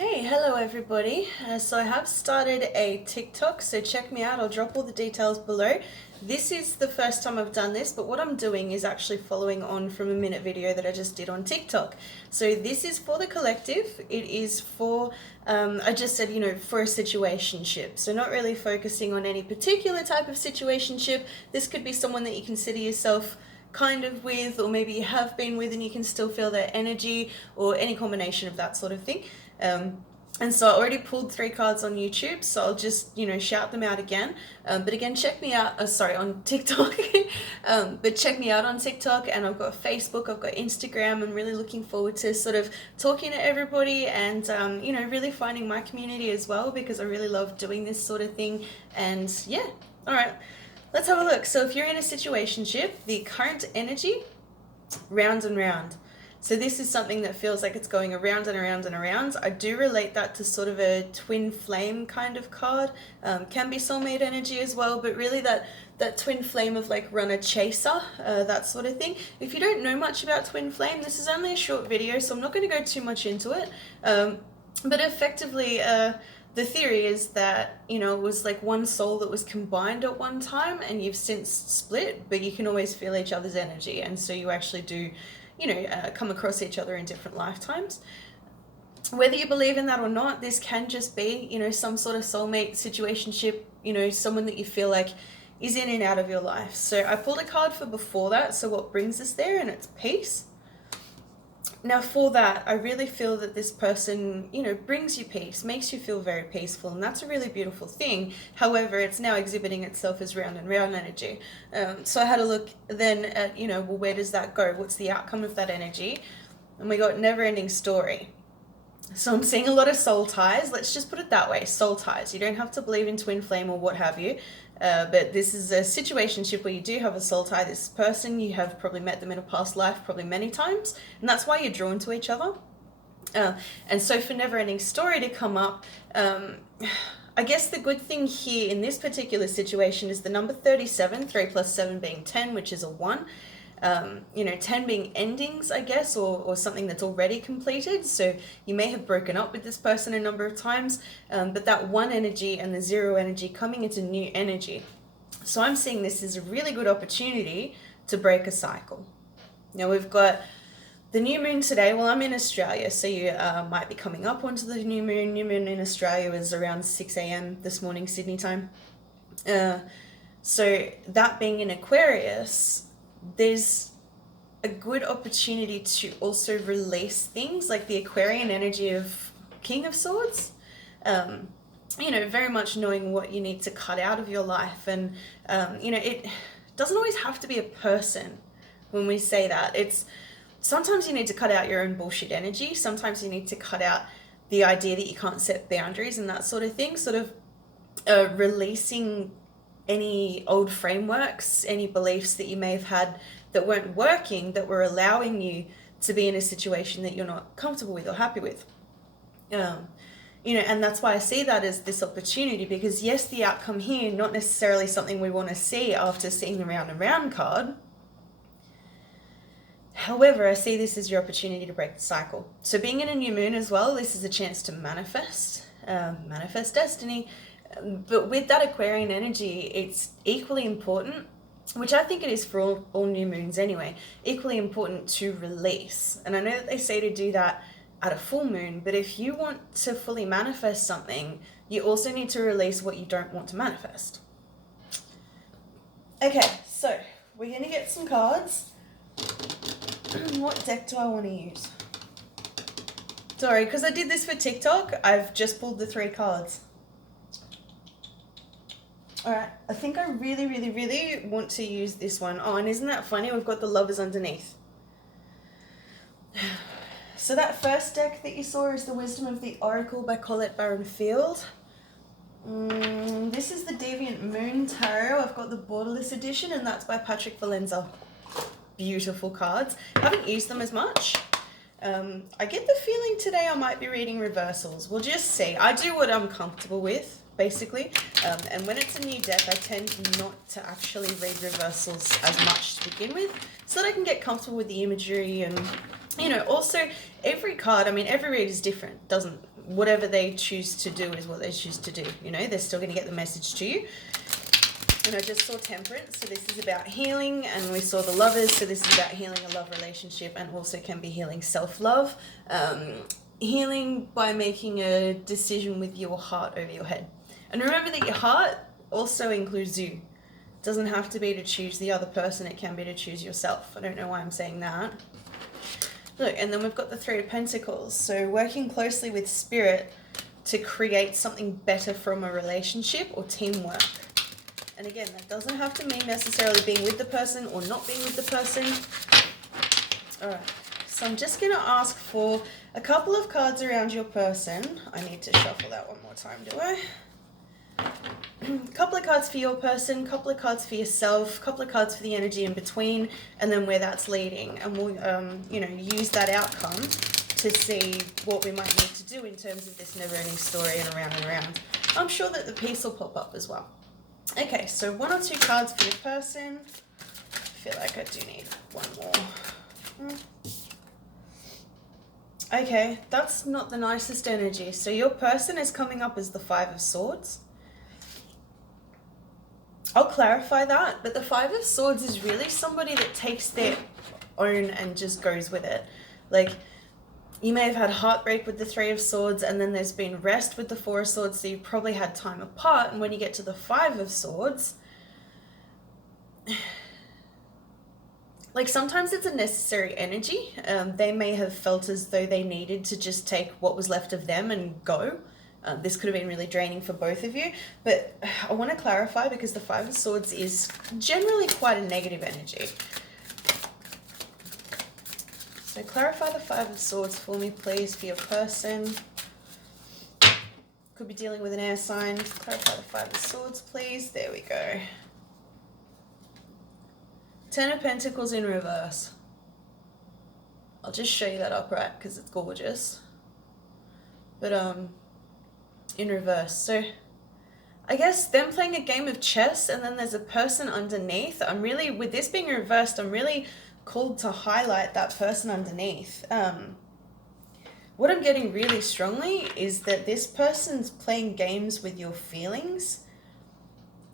Okay, hello everybody. So I have started a TikTok, so check me out. I'll drop all the details below. This is the first time I've done this, but what I'm doing is actually following on from a minute video that I just did on TikTok. So this is for the collective. It is for, I just said, for a situationship. So not really focusing on any particular type of situationship. This could be someone that you consider yourself kind of with, or maybe you have been with and you can still feel their energy, or any combination of that sort of thing. And so I already pulled 3 cards on YouTube, so I'll just, shout them out again. But again, check me out, on TikTok. But check me out on TikTok, and I've got Facebook, I've got Instagram. I'm really looking forward to sort of talking to everybody and, really finding my community as well, because I really love doing this sort of thing. And yeah, all right, let's have a look. So if you're in a situationship, the current energy, round and round. So this is something that feels like it's going around and around and around. I do relate that to sort of a twin flame kind of card. Can be soulmate energy as well, but really that twin flame of like runner chaser, that sort of thing. If you don't know much about twin flame, this is only a short video, so I'm not going to go too much into it. But effectively, the theory is that, it was like one soul that was combined at one time and you've since split, but you can always feel each other's energy. And so you actually do, come across each other in different lifetimes. Whether you believe in that or not, this can just be, some sort of soulmate situationship, someone that you feel like is in and out of your life. So I pulled a card for before that, so what brings us there, and it's peace. Now for that, I really feel that this person, brings you peace, makes you feel very peaceful, and that's a really beautiful thing. However, it's now exhibiting itself as round and round energy. So I had a look then at, well, where does that go? What's the outcome of that energy? And we got never-ending story. So I'm seeing a lot of soul ties. Let's just put it that way, soul ties. You don't have to believe in twin flame or what have you. But this is a situationship where you do have a soul tie. This person, you have probably met them in a past life, probably many times, and that's why you're drawn to each other. And so for never-ending story to come up, I guess the good thing here in this particular situation is the number 37, 3 plus 7 being 10, which is a 1. 10 being endings, I guess, or something that's already completed. So you may have broken up with this person a number of times, but that 1 energy and the 0 energy coming into new energy. So I'm seeing this as a really good opportunity to break a cycle. Now we've got the new moon today. Well, I'm in Australia, so you might be coming up onto the new moon. New moon in Australia was around 6 a.m. this morning, Sydney time. So that being in Aquarius, there's a good opportunity to also release things like the Aquarian energy of King of Swords. Very much knowing what you need to cut out of your life. And, it doesn't always have to be a person when we say that. It's sometimes you need to cut out your own bullshit energy. Sometimes you need to cut out the idea that you can't set boundaries and that sort of thing. Sort of releasing any old frameworks, any beliefs that you may have had that weren't working, that were allowing you to be in a situation that you're not comfortable with or happy with. And that's why I see that as this opportunity, because yes, the outcome here, not necessarily something we want to see after seeing the round and round card. However, I see this as your opportunity to break the cycle. So being in a new moon as well, this is a chance to manifest destiny. But with that Aquarian energy, it's equally important, which I think it is for all new moons anyway, equally important to release. And I know that they say to do that at a full moon, but if you want to fully manifest something, you also need to release what you don't want to manifest. Okay, so we're going to get some cards. What deck do I want to use? Sorry, because I did this for TikTok, I've just pulled the 3 cards. Alright, I think I really, really, really want to use this one. Oh, and isn't that funny? We've got the Lovers underneath. So that first deck that you saw is the Wisdom of the Oracle by Colette Baron-Field. This is the Deviant Moon Tarot. I've got the Borderless edition, and that's by Patrick Valenza. Beautiful cards. Haven't used them as much. I get the feeling today I might be reading reversals. We'll just see. I do what I'm comfortable with, basically. And when it's a new deck, I tend not to actually read reversals as much to begin with, so that I can get comfortable with the imagery and, You know, also every card, I mean, every read is different. Doesn't, whatever they choose to do is what they choose to do. You know, they're still going to get the message to you. And I just saw Temperance, so this is about healing, and we saw the Lovers, so this is about healing a love relationship, and also can be healing self-love. Healing by making a decision with your heart over your head. And remember that your heart also includes you. It doesn't have to be to choose the other person, it can be to choose yourself. I don't know why I'm saying that. Look, and then we've got the Three of Pentacles. So working closely with Spirit to create something better from a relationship or teamwork. And again, that doesn't have to mean necessarily being with the person or not being with the person. All right, so I'm just going to ask for a couple of cards around your person. I need to shuffle that one more time, do I? A couple of cards for your person, a couple of cards for yourself, a couple of cards for the energy in between, and then where that's leading. And we'll, you know, use that outcome to see what we might need to do in terms of this never-ending story and around. I'm sure that the peace will pop up as well. Okay, so 1 or 2 cards for your person. I feel like I do need one more. Okay, that's not the nicest energy. So your person is coming up as the Five of Swords. I'll clarify that, but the Five of Swords is really somebody that takes their own and just goes with it. Like, you may have had heartbreak with the Three of Swords, and then there's been rest with the Four of Swords, so you've probably had time apart, and when you get to the Five of Swords, like, sometimes it's a necessary energy. They may have felt as though they needed to just take what was left of them and go. This could have been really draining for both of you, but I want to clarify because the Five of Swords is generally quite a negative energy. So clarify the Five of Swords for me, please, for your person. Could be dealing with an air sign. Clarify the Five of Swords, please. There we go. Ten of Pentacles in reverse. I'll just show you that upright because it's gorgeous. But, in reverse. So, I guess them playing a game of chess and then there's a person underneath. I'm really, with this being reversed, I'm really called to highlight that person underneath. What I'm getting really strongly is that this person's playing games with your feelings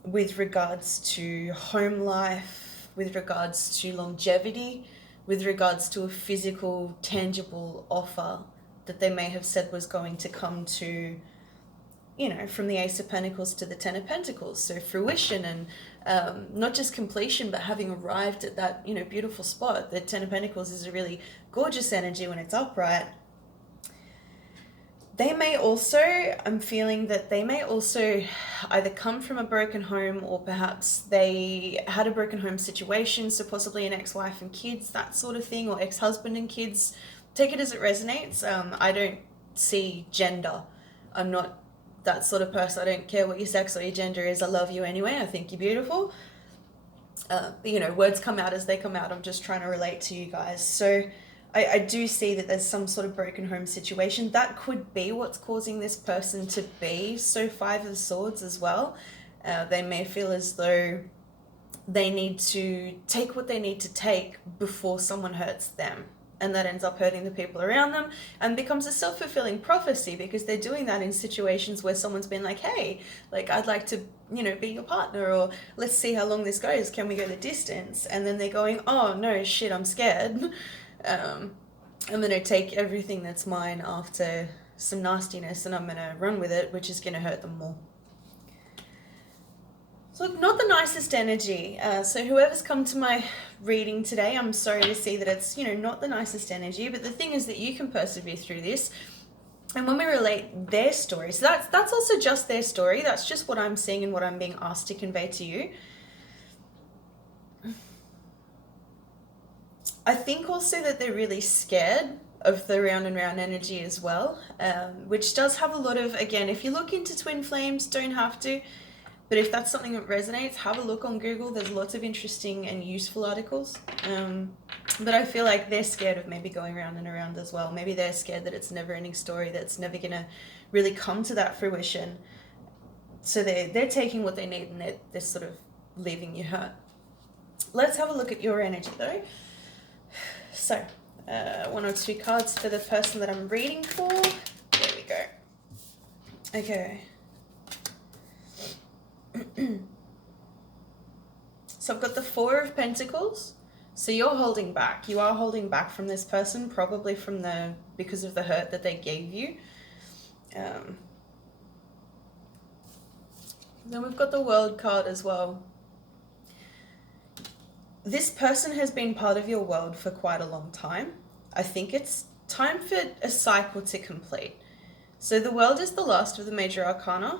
with regards to home life, with regards to longevity, with regards to a physical, tangible offer that they may have said was going to come to, you know, from the Ace of Pentacles to the Ten of Pentacles. So fruition and not just completion, but having arrived at that, you know, beautiful spot. The Ten of Pentacles is a really gorgeous energy when it's upright. They may also, I'm feeling that they may also either come from a broken home or perhaps they had a broken home situation, so possibly an ex-wife and kids, that sort of thing, or ex-husband and kids. Take it as it resonates. I don't see gender. I'm not that sort of person. I don't care what your sex or your gender is. I love you anyway. I think you're beautiful. You know, words come out as they come out. I'm just trying to relate to you guys. So I do see that there's some sort of broken home situation. That could be what's causing this person to be so Five of Swords as well. They may feel as though they need to take what they need to take before someone hurts them. And that ends up hurting the people around them and becomes a self-fulfilling prophecy because they're doing that in situations where someone's been like, hey, like, I'd like to, you know, be your partner, or let's see how long this goes. Can we go the distance? And then they're going, oh, no, shit, I'm scared. I'm going to take everything that's mine after some nastiness and I'm going to run with it, which is going to hurt them more. So not the nicest energy. So whoever's come to my reading today, I'm sorry to see that it's, you know, not the nicest energy, but the thing is that you can persevere through this. And when we relate their story, so that's also just their story. That's just what I'm seeing and what I'm being asked to convey to you. I think also that they're really scared of the round and round energy as well, which does have a lot of, again, if you look into twin flames, don't have to, but if that's something that resonates, have a look on Google. There's lots of interesting and useful articles. But I feel like they're scared of maybe going round and around as well. Maybe they're scared that it's a never-ending story, that's never going to really come to that fruition. So they're taking what they need and they're sort of leaving you hurt. Let's have a look at your energy though. So 1 or 2 cards for the person that I'm reading for. There we go. Okay. So I've got the 4 of Pentacles. So you're holding back. You are holding back from this person, probably because of the hurt that they gave you. Then we've got the World card as well. This person has been part of your world for quite a long time. I think it's time for a cycle to complete. So the World is the last of the major arcana.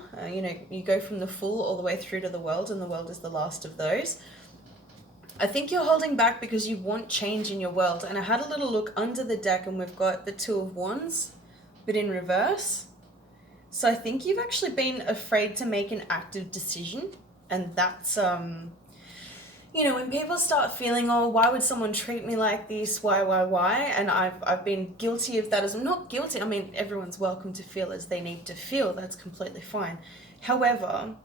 You go from the Fool all the way through to the World, and the World is the last of those. I think you're holding back because you want change in your world. And I had a little look under the deck, and we've got the 2 of Wands, but in reverse. So I think you've actually been afraid to make an active decision. And that's, when people start feeling, oh, why would someone treat me like this? Why? And I've been guilty of that as well. Not guilty. I mean, everyone's welcome to feel as they need to feel. That's completely fine. However,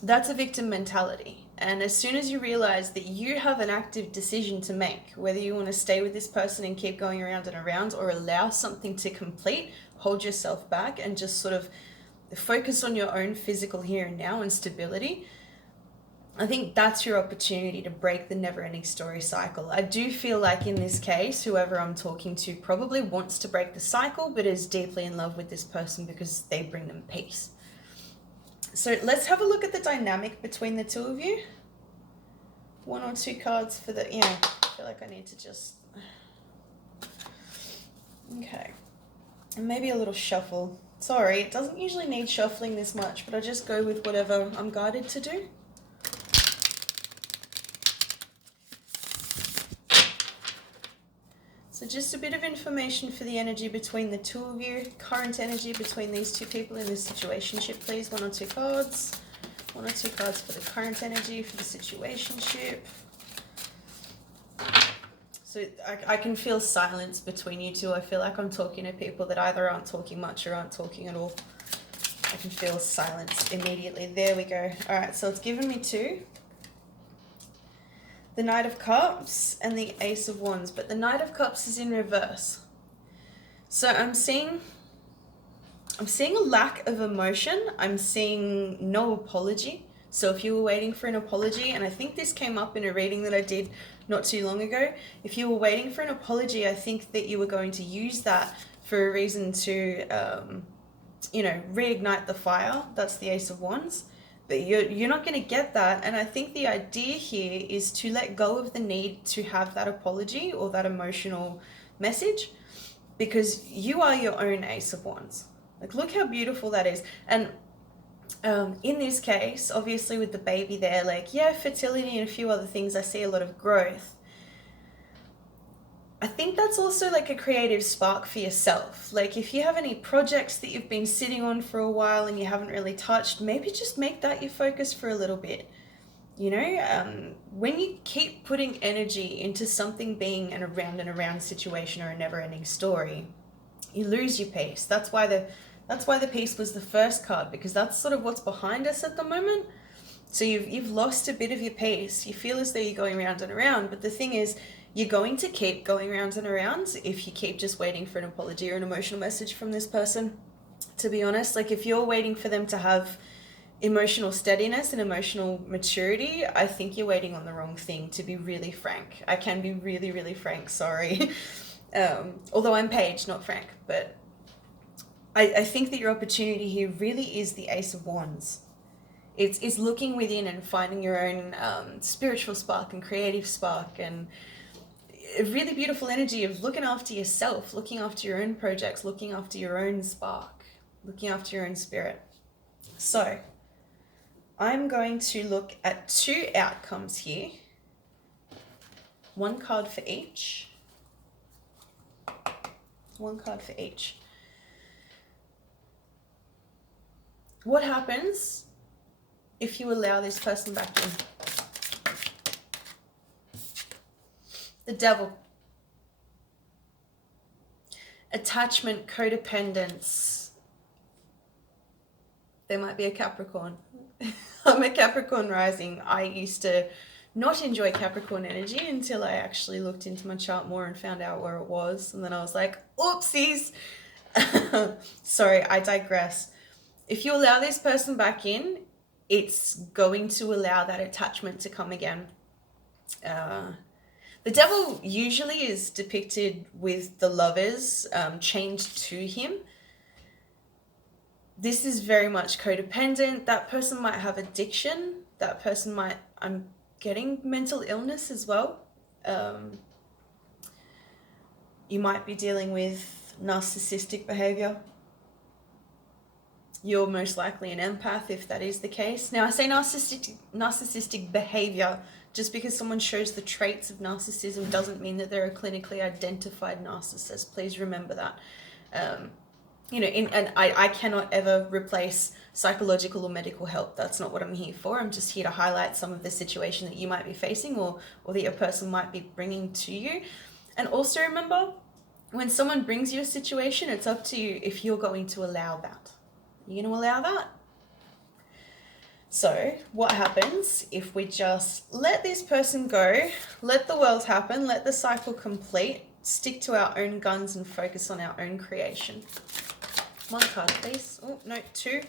that's a victim mentality. And as soon as you realize that you have an active decision to make, whether you want to stay with this person and keep going around and around, or allow something to complete, hold yourself back and just sort of focus on your own physical here and now and stability, I think that's your opportunity to break the never-ending story cycle. I do feel like in this case, whoever I'm talking to probably wants to break the cycle, but is deeply in love with this person because they bring them peace. So let's have a look at the dynamic between the 2 of you. 1 or 2 cards for the, I feel like I need to just, okay. And maybe a little shuffle. Sorry, it doesn't usually need shuffling this much, but I just go with whatever I'm guided to do. So just a bit of information for the energy between the 2 of you, current energy between these 2 people in this situationship, please. 1 or 2 cards. 1 or 2 cards for the current energy for the situationship. So I can feel silence between you two. I feel like I'm talking to people that either aren't talking much or aren't talking at all. I can feel silence immediately. There we go. All right, so it's given me 2. The Knight of Cups and the Ace of Wands, but the Knight of Cups is in reverse. So I'm seeing a lack of emotion. I'm seeing no apology. So if you were waiting for an apology, and I think this came up in a reading that I did not too long ago, if you were waiting for an apology, I think that you were going to use that for a reason to, reignite the fire. That's the Ace of Wands. But you're not going to get that. And I think the idea here is to let go of the need to have that apology or that emotional message, because you are your own Ace of Wands. Like, look how beautiful that is. And in this case, obviously with the baby there, fertility and a few other things, I see a lot of growth. I think that's also like a creative spark for yourself. Like, if you have any projects that you've been sitting on for a while and you haven't really touched, maybe just make that your focus for a little bit. When you keep putting energy into something being an around and around situation or a never-ending story, you lose your peace. That's why the peace was the first card, because that's sort of what's behind us at the moment. So you've lost a bit of your peace. You feel as though you're going around and around, but the thing is, you're going to keep going around and around if you keep just waiting for an apology or an emotional message from this person, to be honest. Like, if you're waiting for them to have emotional steadiness and emotional maturity, I think you're waiting on the wrong thing, to be really frank. I can be really, really frank, sorry. Although I'm Paige, not Frank, but I think that your opportunity here really is the Ace of Wands. It's looking within and finding your own spiritual spark and creative spark, and a really beautiful energy of looking after yourself, looking after your own projects, looking after your own spark, looking after your own spirit. So I'm going to look at 2 outcomes here. 1 card for each. 1 card for each. What happens if you allow this person back in? The Devil. Attachment, codependence. They might be a Capricorn. I'm a Capricorn rising. I used to not enjoy Capricorn energy until I actually looked into my chart more and found out where it was. And then I was like, oopsies. Sorry, I digress. If you allow this person back in, it's going to allow that attachment to come again. The devil usually is depicted with the lovers chained to him. This is very much codependent. That person might have addiction. That person might, I'm getting mental illness as well. You might be dealing with narcissistic behavior. You're most likely an empath if that is the case. Now, I say narcissistic behavior just because someone shows the traits of narcissism doesn't mean that they're a clinically identified narcissist. Please remember that. I cannot ever replace psychological or medical help. That's not what I'm here for. I'm just here to highlight some of the situation that you might be facing or that your person might be bringing to you. And also remember, when someone brings you a situation, it's up to you if you're going to allow that. You're going to allow that? So what happens if we just let this person go, let the world happen, let the cycle complete, stick to our own guns and focus on our own creation? One card, please. Oh, no, two.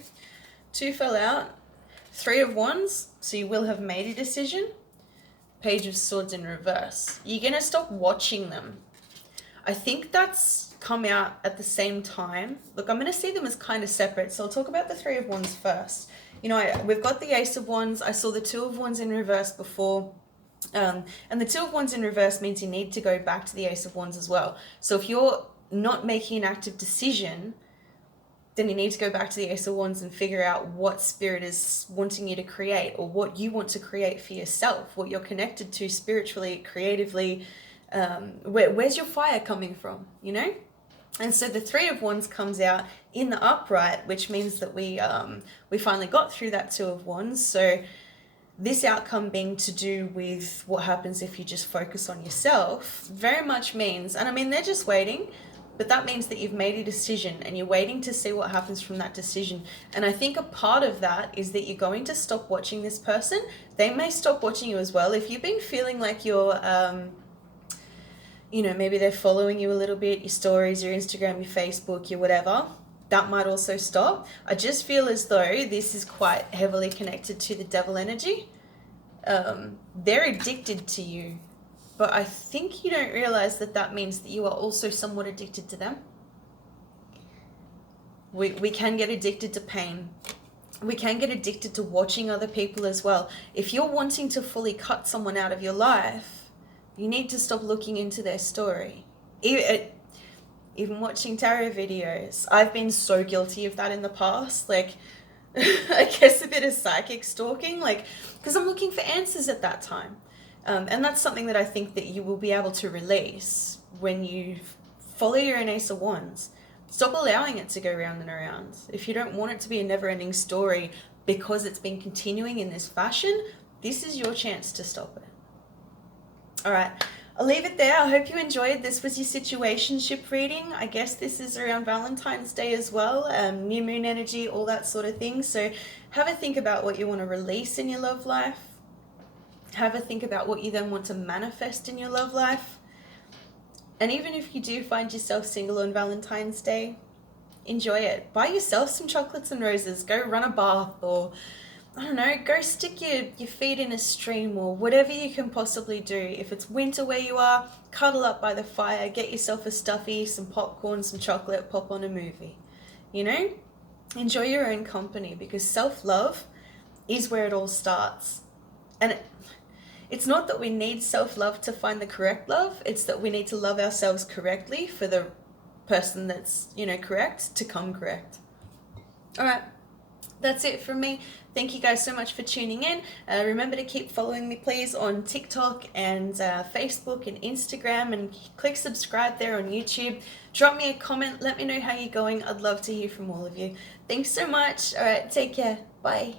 Two fell out. 3 of Wands, so you will have made a decision. Page of Swords in reverse. You're going to stop watching them. I think that's come out at the same time. Look, I'm going to see them as kind of separate, so I'll talk about the 3 of Wands first. We've got the Ace of Wands. I saw the 2 of Wands in reverse before. And the 2 of Wands in reverse means you need to go back to the Ace of Wands as well. So if you're not making an active decision, then you need to go back to the Ace of Wands and figure out what spirit is wanting you to create or what you want to create for yourself, what you're connected to spiritually, creatively. Where's your fire coming from, And so the 3 of Wands comes out in the upright, which means that we finally got through that 2 of Wands. So this outcome being to do with what happens if you just focus on yourself very much means, and I mean, they're just waiting, but that means that you've made a decision and you're waiting to see what happens from that decision. And I think a part of that is that you're going to stop watching this person. They may stop watching you as well. If you've been feeling like you're, maybe they're following you a little bit, your stories, your Instagram, your Facebook, your whatever, that might also stop. I just feel as though this is quite heavily connected to the devil energy. They're addicted to you. But I think you don't realize that means that you are also somewhat addicted to them. We can get addicted to pain. We can get addicted to watching other people as well. If you're wanting to fully cut someone out of your life, you need to stop looking into their story. Even watching tarot videos. I've been so guilty of that in the past. Like, I guess a bit of psychic stalking. Like, because I'm looking for answers at that time. And that's something that I think that you will be able to release when you follow your own Ace of Wands. Stop allowing it to go round and around. If you don't want it to be a never-ending story because it's been continuing in this fashion, this is your chance to stop it. All right, I'll leave it there. I hope you enjoyed. This was your situationship reading. I guess this is around Valentine's Day as well, new moon energy, all that sort of thing. So have a think about what you want to release in your love life. Have a think about what you then want to manifest in your love life. And even if you do find yourself single on Valentine's Day, enjoy it. Buy yourself some chocolates and roses. Go run a bath, or I don't know, go stick your feet in a stream, or whatever you can possibly do. If it's winter where you are, cuddle up by the fire, get yourself a stuffy, some popcorn, some chocolate, pop on a movie. Enjoy your own company, because self-love is where it all starts. And it's not that we need self-love to find the correct love. It's that we need to love ourselves correctly for the person that's, correct to come correct. All right. That's it from me. Thank you guys so much for tuning in. Remember to keep following me, please, on TikTok and Facebook and Instagram, and click subscribe there on YouTube. Drop me a comment. Let me know how you're going. I'd love to hear from all of you. Thanks so much. All right. Take care. Bye.